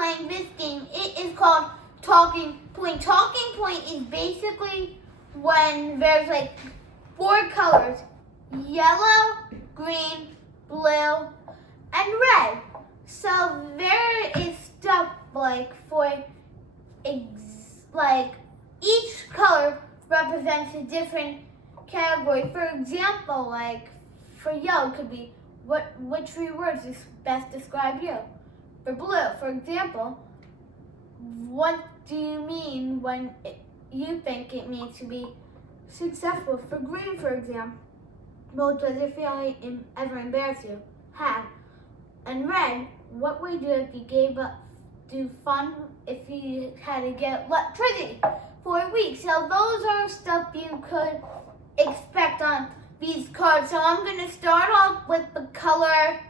playing this game. It is called Talking Point. Talking Point is basically when there's like 4 colors: yellow, green, blue, and red. So there is stuff like like each color represents a different category. For example, like for yellow, it could be which 3 words best describe you. For blue, for example, what do you mean when you think it means to be successful? For green, for example, does it feel ever embarrass you? How? And red, what would you do if you gave up do fun if you had to get electricity for a week? So those are stuff you could expect on these cards. So I'm going to start off with the color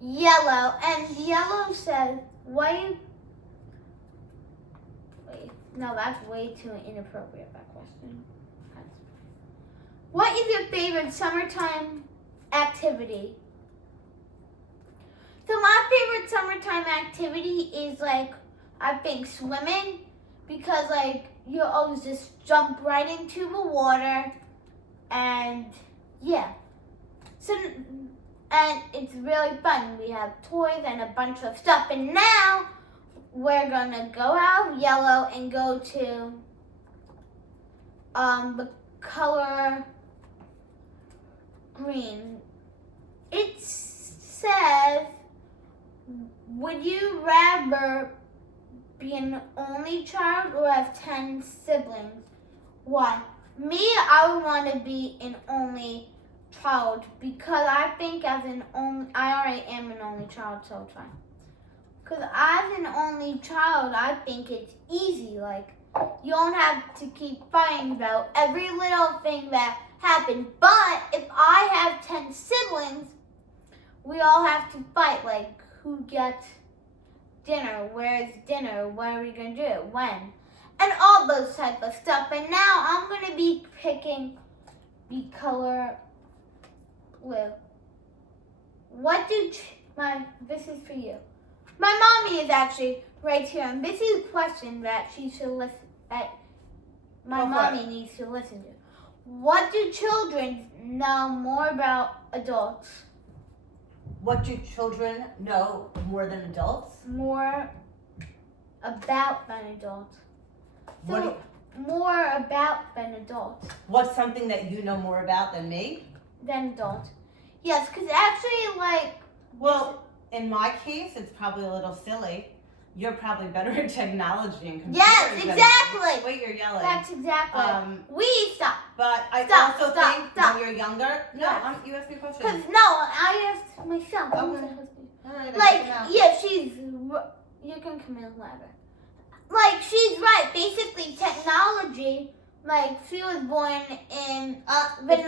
yellow. And yellow says, wait, no, that's way too inappropriate, that question. What is your favorite summertime activity? So my favorite summertime activity is I think swimming, because you always just jump right into the water, and yeah. So, and it's really fun. We have toys and a bunch of stuff, and now we're gonna go out of yellow and go to the color green. It says, would you rather be an only child or have 10 siblings? Why? Me, I would want to be an only child, because I think I already am an only child, so it's fine. Because as an only child, I think it's easy. You don't have to keep fighting about every little thing that happened. But if I have 10 siblings, we all have to fight, who gets dinner, where's dinner, what are we going to do, when, and all those type of stuff. And now I'm going to be picking the color blue. This is for you. My mommy is actually right here, and this is a question that she should listen, that my mommy needs to listen to. What do children know more about adults? What do children know more than adults? More about than adults. So more about than adults. What's something that you know more about than me? Than adults. Yes, because actually, well, in my case, it's probably a little silly. You're probably better at technology and computers. Yes, exactly. Wait, you're yelling. That's exactly. Stop. But I Stop, also stop, think stop. when you're younger. No, Yes. you ask me a question. Because no, I asked myself. Okay. All right, Yeah, you can come in louder. She's right. Basically, technology. She was born in the 1900s.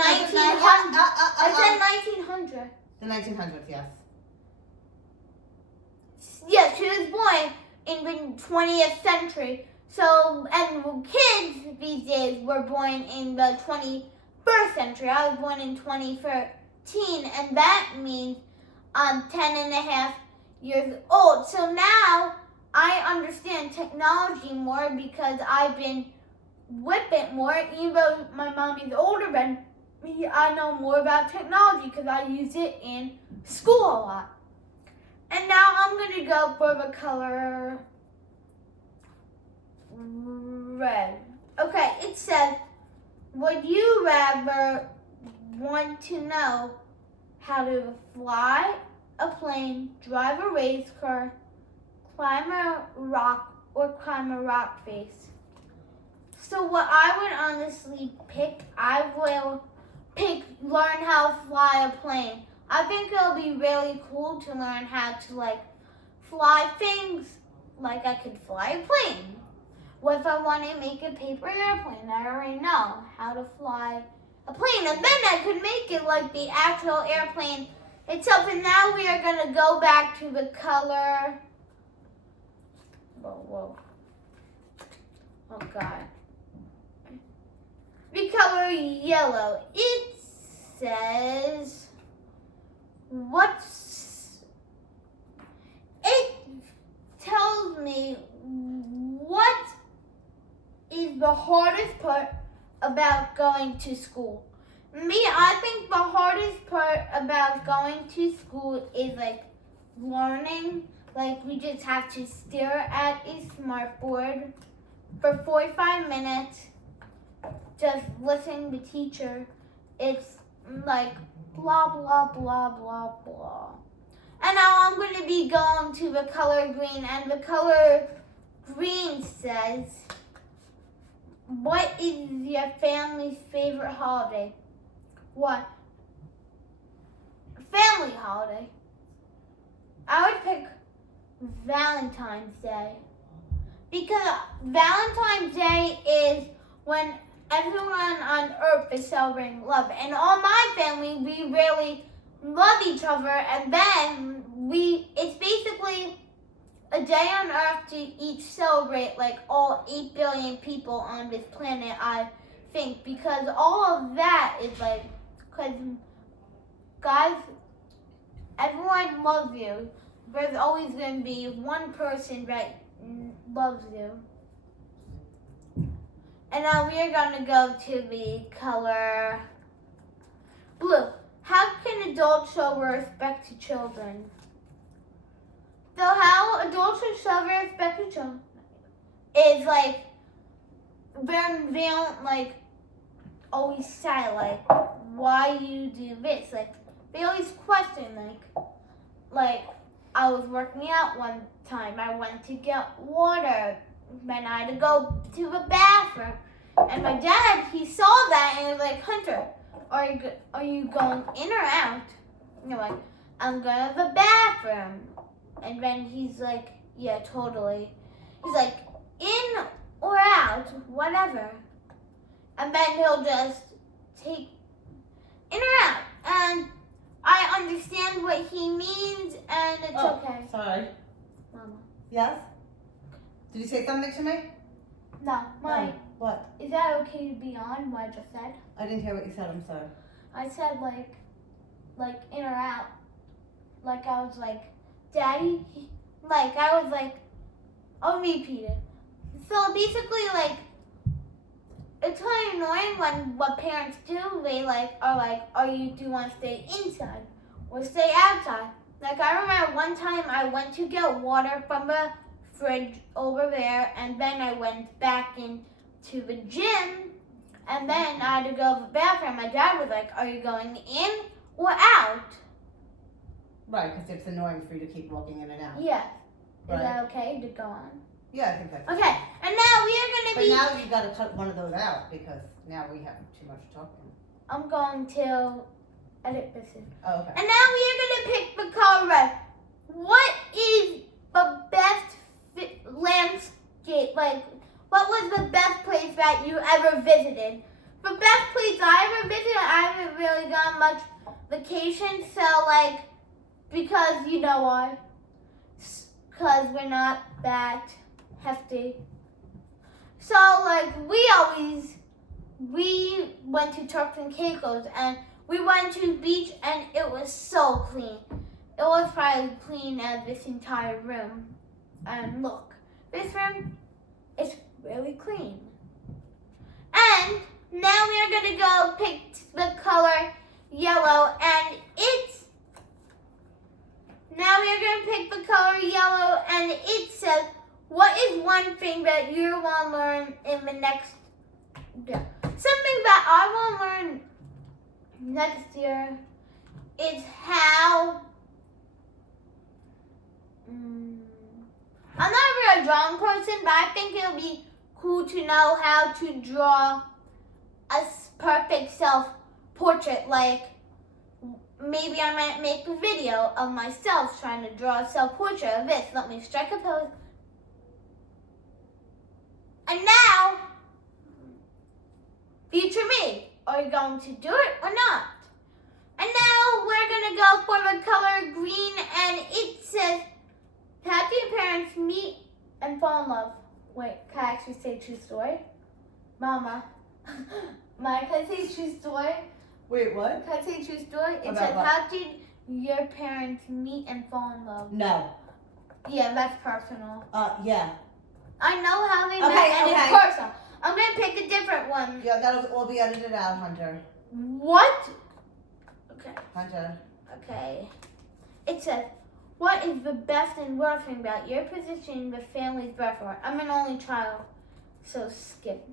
I said 1900. The 1900s, yes. Yeah, she was born in the 20th century. So, and kids these days were born in the 21st century. I was born in 2013, and that means I'm 10 and a half years old. So now I understand technology more because I've been with it more. Even though my mom is older than me, I know more about technology because I use it in school a lot. And now I'm going to go for the color red. Okay, it says, would you rather want to know how to fly a plane, drive a race car, climb a rock, or climb a rock face? So what I would honestly pick, I will pick learn how to fly a plane. I think it'll be really cool to learn how to fly things. I could fly a plane. What if I want to make a paper airplane? I already know how to fly a plane. And then I could make it like the actual airplane itself. And now we are going to go back to the color. Whoa. Oh, God. The color yellow. It says... It tells me, what is the hardest part about going to school? Me, I think the hardest part about going to school is like learning. Like we just have to stare at a smartboard for 45 minutes, just listening to the teacher. It's like blah, blah, blah, blah, blah. And now I'm going to be going to the color green, and the color green says, what is your family's favorite holiday? What? Family holiday. I would pick Valentine's Day. Because Valentine's Day is when everyone on earth is celebrating love. And all my family, we really love each other. And then it's basically a day on earth to each celebrate like all 8 billion people on this planet, I think. Because all of that is like, because guys, everyone loves you. There's always going to be one person that loves you. And now we are going to go to the color blue. How can adults show respect to children? So how adults should show respect to children is like they don't like always say like why you do this. Like they always question like I was working out one time. I went to get water. Then I had to go to the bathroom. And my dad, he saw that and he was like, Hunter, are you going in or out? And you're like, I'm going to the bathroom. And then he's like, yeah, totally. He's like, in or out, whatever. And then he'll just take in or out. And I understand what he means, and it's okay. Sorry. Mama. Yes? Did you say something to me? No, Mike. What? Is that okay to be on what I just said? I didn't hear what you said. I'm sorry. I said like in or out. Like I was like, Daddy. Like I was like, I'll repeat it. So basically, like, it's kind of annoying when what parents do. They are like, do you want to stay inside or stay outside? Like I remember one time I went to get water from the fridge over there, and then I went back into the gym, and then I had to go to the bathroom. My dad was like, are you going in or out? Right, because it's annoying for you to keep walking in and out. Yes. Right. Is that okay to go on? Yeah, I think that's Okay, and now we are going to But be... now you got to cut one of those out because now we have too much talking. I'm going to edit this in. Oh, okay. And now we are going to pick the color red. What is the best landscape? Like, what was the best place that you ever visited? The best place I ever visited, I haven't really gone much vacation. So, like, because you know why? Because we're not that hefty. So, like, we went to Turks and Caicos, and we went to the beach, and it was so clean. It was probably clean as this entire room. And look, this room is really clean. And now we are going to go pick the color yellow, and now we are going to pick the color yellow, and it says, what is one thing that you want to learn in the next year? Something that I want to learn next year is how... I'm not a real drawing person, but I think it'll be cool to know how to draw a perfect self-portrait. Like, maybe I might make a video of myself trying to draw a self-portrait of this. Let me strike a pose. And now, future me, are you going to do it or not? And now we're going to go for the color green, and it says, how do your parents meet and fall in love? Wait, can I actually say true story? Mama, can I say true story? Wait, what? Can I say true story? It About says, what? how did your parents meet and fall in love? No. Yeah, that's personal. Yeah. I know how they Okay, met, and okay. it's personal. I'm gonna pick a different one. Yeah, that'll all be edited out, Hunter. What? Okay. Hunter. Okay. It says, what is the best and worst thing about your position in the family's birth order? I'm an only child, so skip.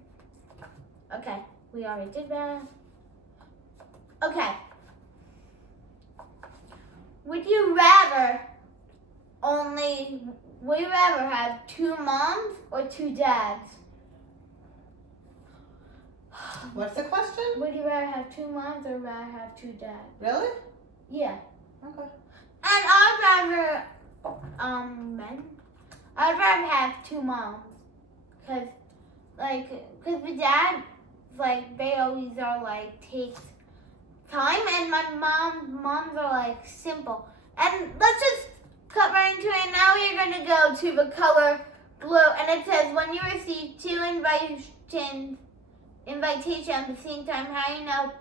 Okay, we already did that. Okay. Would you rather have 2 moms or 2 dads? What's the question? Would you rather have 2 moms or rather have 2 dads? Really? Yeah. Okay. And I'd rather, I'd rather have 2 moms. Cause the dad, they always are, takes time, and my moms are, simple. And let's just cut right into it. Now we're gonna go to the color blue, and it says, when you receive 2 invitations at the same time, how do you know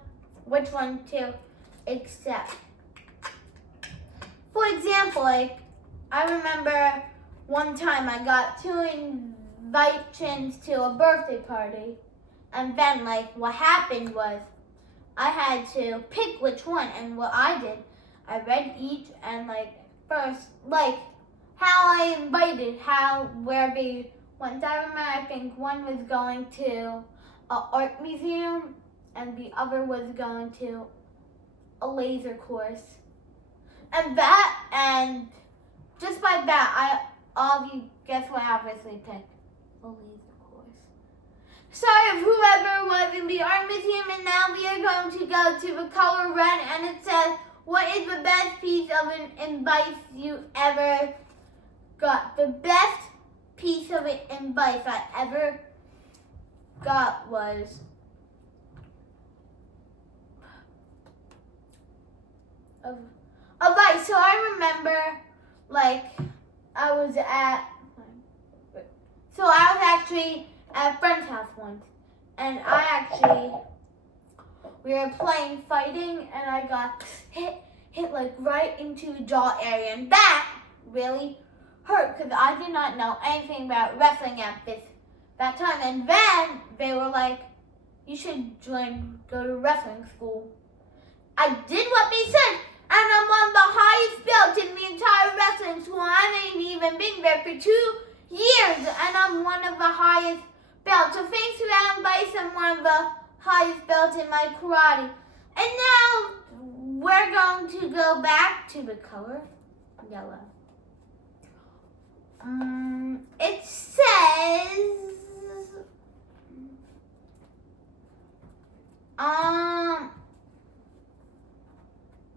which one to accept? For example, I remember one time I got 2 invitations to a birthday party, and then what happened was I had to pick which one, and what I did, I read each, and first, how I invited, where they went. I remember, I think one was going to an art museum, and the other was going to a laser course. And just by that, all of you, guess what I obviously picked? A laser course. Sorry of whoever was in the art museum, and now we are going to go to the color red, and it says, what is the best piece of an advice you ever got? The best piece of advice I ever got was advice. So I remember, I was actually at a friend's house once, and we were playing fighting, and I got hit right into the jaw area, and that really hurt because I did not know anything about wrestling at that time. And then they were like, you should go to wrestling school. I did what they said, and I'm one of the highest belts in the entire wrestling school. I haven't even been there for 2 years, and I'm one of the highest belts. So thanks to that advice, I'm one of the highest belts in my karate. And now we're going to go back to the color yellow. It says,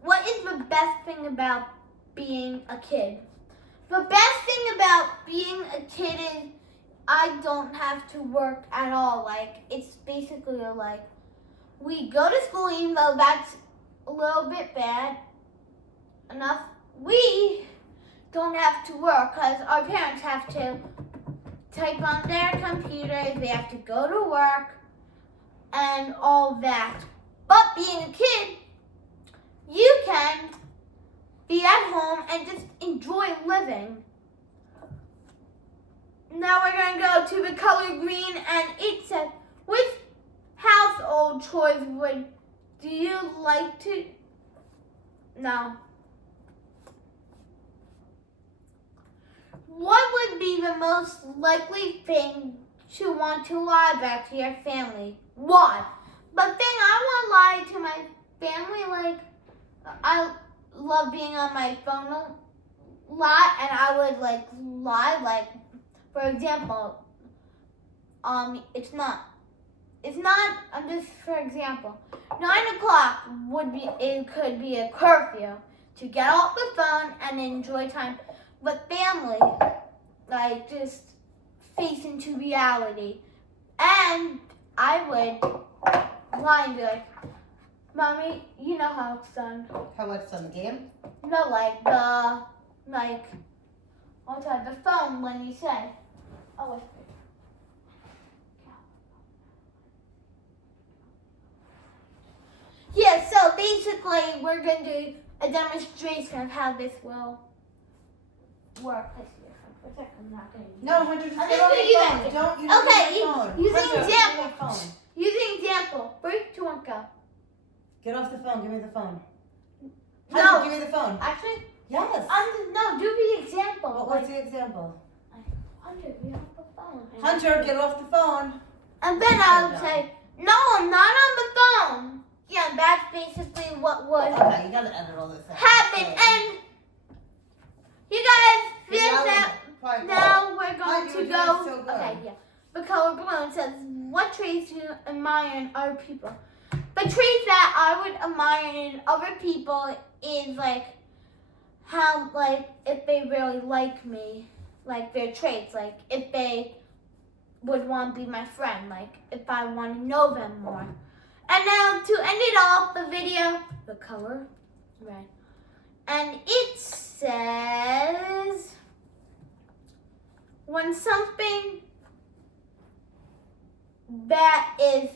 what is the best thing about being a kid? The best thing about being a kid is I don't have to work at all. It's basically we go to school, even though that's a little bit bad enough. We don't have to work because our parents have to type on their computers, they have to go to work and all that. But being a kid, you can be at home and just enjoy living. Now we're going to go to the color green, and it says, which household chores do you like to? No. What would be the most likely thing to want to lie about to your family? Why? But thing I want to lie to my family, I love being on my phone a lot, and I would lie, for example, just for example, 9 o'clock could be a curfew to get off the phone and enjoy time with family, just face into reality. And I would lie and be like, Mommy, you know how it's done. How it's on the game? No, the phone when you say, oh, wait. Yeah, so basically we're going to do a demonstration of how this will work. Let's see if I'm not going to use No, Hunter, just I'm get just on gonna the use phone. that. Don't use Okay, your phone. using Hunter, example. give me your phone. Using example. 3, 2, 1, go. Get off the phone. Give me the phone. No. Hunter, give me the phone. Actually, Yes. no, do the example. What's the example? Hunter, get off the phone. Hunter, get off the phone. And then I'll say, no, I'm not on the phone. Yeah, that's basically what would Okay, you gotta edit all this out. happen. And you guys, finish that. Quiet. Now we're Hi, going you to were go. doing so good. Okay, yeah. The color balloon says, what traits do you admire in other people? The traits that I would admire in other people is like how, like, if they really like me, like their traits, like if they would want to be my friend, like if I want to know them more. And now to end it off, the video, the color red, and it says, when something that is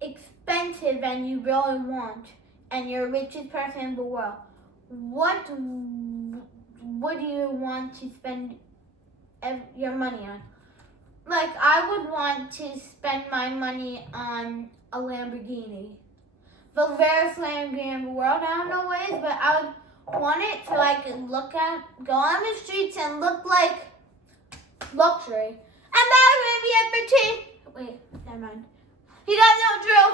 expensive and you really want, and you're the richest person in the world, what do you want to spend your money on? Like, I would want to spend my money on a Lamborghini. The rarest Lamborghini in the world. I don't know what it is, but I would want it so I could go on the streets and look like luxury. And that's going to be it for today. Wait, never mind. You guys know drill.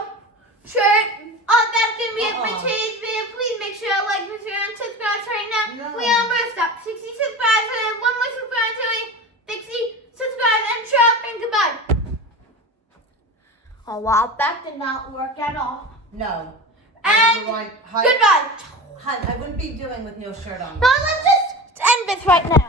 Shirt. Oh, that's going to be it for today's video. Please make sure to like this video and subscribe right now. No. We are almost up 60 subscribers and one more subscriber to me. 60 subscribe and shut up and goodbye. A while back did not work at all. No. And Hun, goodbye. I wouldn't be doing with no shirt on. No, let's just end this right now.